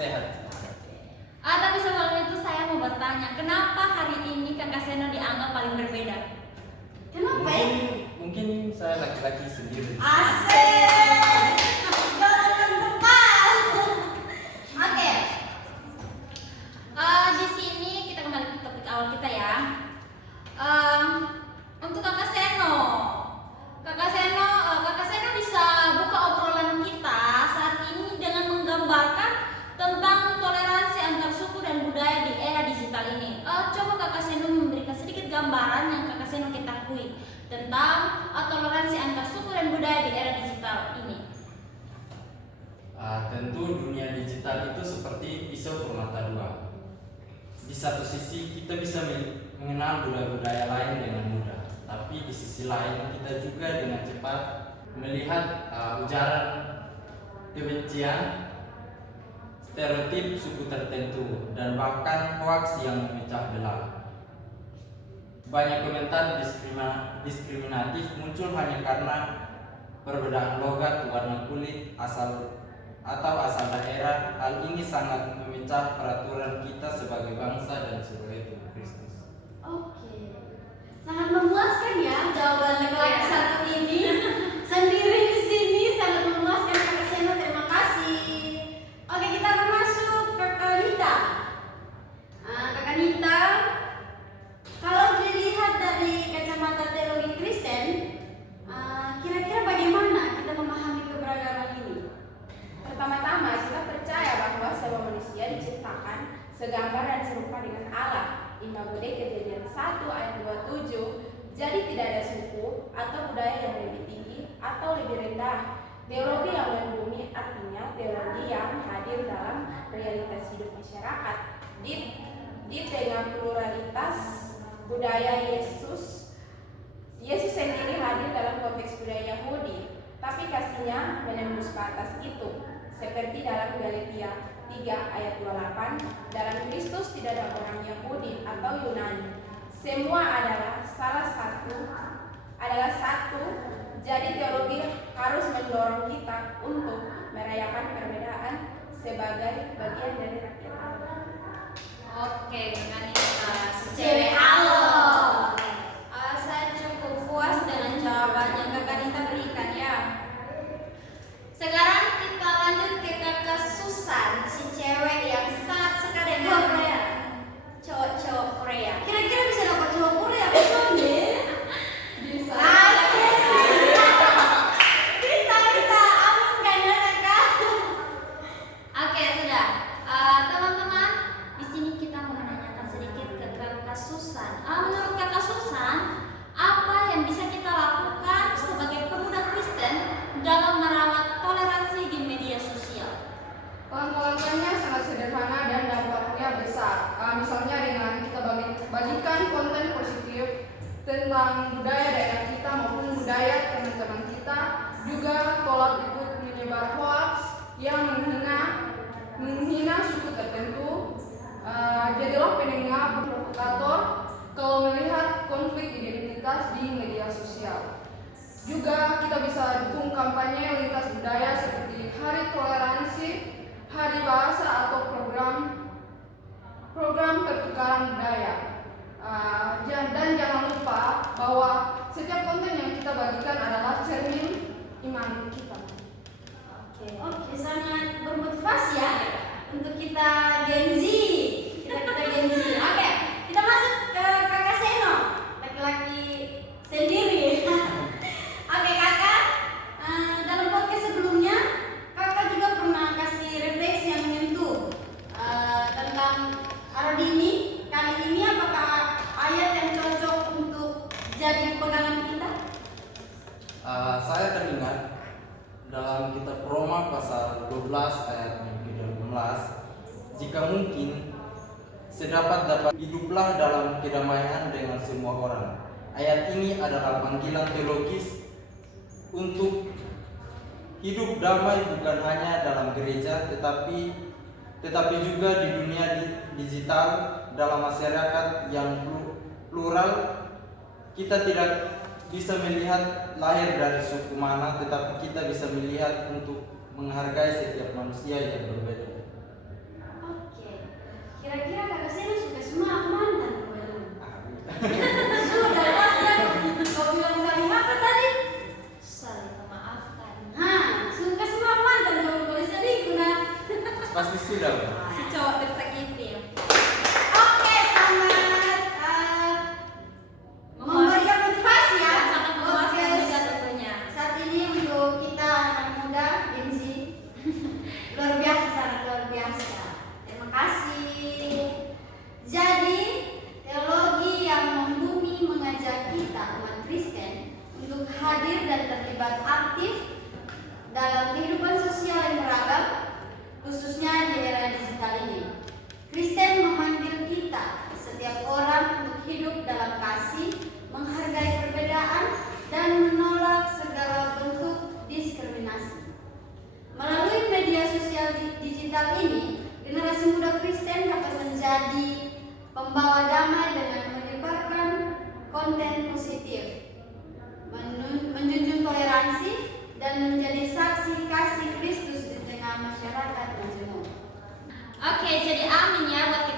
Sehat. Tapi sebelum itu saya mau bertanya, kenapa hari ini Kakak Seno dianggap paling berbeda? Kenapa ya? Mungkin saya laki-laki sendiri. Asik! Jalan tepat! Oke. Di sini kita kembali ke topik awal kita ya. Untuk Kakak Seno, Kakak Seno bisa buka obrolan kita saat ini dengan menggambarkan tentang toleransi antar suku dan budaya di era digital ini. Coba Kakak Seno memberikan sedikit gambaran yang Kakak Seno ketahui tentang toleransi antar suku dan budaya di era digital ini. Tentu dunia digital itu seperti pisau bermata dua. Di satu sisi kita bisa mengenal budaya-budaya lain dengan mudah, tapi di sisi lain kita juga dengan cepat melihat ujaran kebencian, stereotip suku tertentu, dan bahkan hoaks yang memecah belah. Banyak komentar diskriminatif muncul hanya karena perbedaan logat, warna kulit, asal daerah. Hal ini sangat memecah peraturan kita sebagai bangsa dan sebagai tubuh Kristus. Oke, sangat memuaskan ya jawaban laki-laki satu ini. Sendiri di sini sangat memuaskan Kakak Seno, terima kasih. Oke, kita akan masuk ke Kakak Nita. Kakak Nita, kalau dilihat dari kacamata teologi Kristen, kira-kira bagaimana kita memahami keberagaman ini? Pertama-tama kita percaya bahwa semua manusia diciptakan segambar dan serupa dengan Allah. Imago Dei Kejadian 1 ayat 27. Jadi tidak ada suku atau budaya yang lebih tinggi atau lebih rendah. Teologi yang membumi artinya teologi yang hadir dalam realitas hidup masyarakat. Di tengah pluralitas budaya Yesus sendiri hadir dalam konteks budaya Yahudi, tapi kasihnya menembus batas itu. Seperti dalam Galatia 3 ayat 28, dalam Kristus tidak ada orang Yahudi atau Yunani. Semua adalah satu. Jadi teologi harus mendorong kita untuk merayakan perbedaan sebagai bagian dari rakyat Allah. Oke, Kakak Nita, si cewek Allah. Saya cukup puas dengan jawaban yang Kakak Nita berikan ya. Sekarang kita lanjut ke Kakak Susan, si cewek yang sangat suka dengan cowok-cowok Korea. Kira-kira bisa dapat cowok Korea betul nih? Bisa. Bisa, aman kan ya Kakak? Oke, sudah. Teman-teman, di sini kita mau menanyakan sedikit ke Kakak Susan. Menurut Kakak Susan, apa yang bisa kita lakukan sebagai pemuda Kristen dalam merawat toleransi di media sosial? Langkah-langkahnya sangat sederhana dan dampaknya besar. Misalnya dengan kita bagikan konten positif tentang budaya daerah kita maupun budaya teman-teman kita. Juga tolak ikut menyebar hoax yang menghina suku tertentu. Jadilah pendengar provokator kalau melihat konflik identitas di media sosial. Juga kita bisa dukung kampanye lintas budaya seperti Hari Toleransi, Hari Bahasa atau program pertukaran budaya. Dan jangan lupa bahwa setiap konten yang kita bagikan adalah cermin iman kita. Oke, sangat bermotivasi ya untuk kita Gen Z. Kita Gen Z. Oke, kita masuk ke Kakak Seno, laki-laki sendiri. Oke Kakak, dalam podcast sebelumnya Kakak juga pernah kasih refleksi yang menyentuh tentang Aradini. Kali ini apakah ayat yang cocok untuk jadi pegangan kita? Saya teringat dalam kitab Roma pasal 12 ayat yang ke-18, jika mungkin dapat hiduplah dalam kedamaian dengan semua orang. Ayat ini adalah panggilan teologis untuk hidup damai bukan hanya dalam gereja tetapi juga di dunia digital, dalam masyarakat yang plural. Kita tidak bisa melihat lahir dari suku mana, tetapi kita bisa melihat untuk menghargai setiap manusia yang berbeda. Pasti sudah, Bu. Si cowok tersakiti. Oke, sangat memberikan motivasi ya. Sangat memuaskan Oke, juga tentunya. saat ini untuk kita anak muda Gen Z luar biasa, sangat luar biasa. Terima kasih. Jadi teologi yang membumi mengajak kita umat Kristen untuk hadir dan terlibat aktif dalam kehidupan sosial yang beragam, khususnya di era digital ini. Kristen memanggil kita, setiap orang, untuk hidup dalam kasih, menghargai perbedaan, dan menolak segala bentuk diskriminasi. Melalui media sosial digital ini, generasi muda Kristen dapat menjadi pembawa damai dengan menyebarkan konten positif, menjunjung toleransi, dan menjadi saksi kasih Kristus di tengah masyarakat yang jenuh. Oke, jadi amin ya buat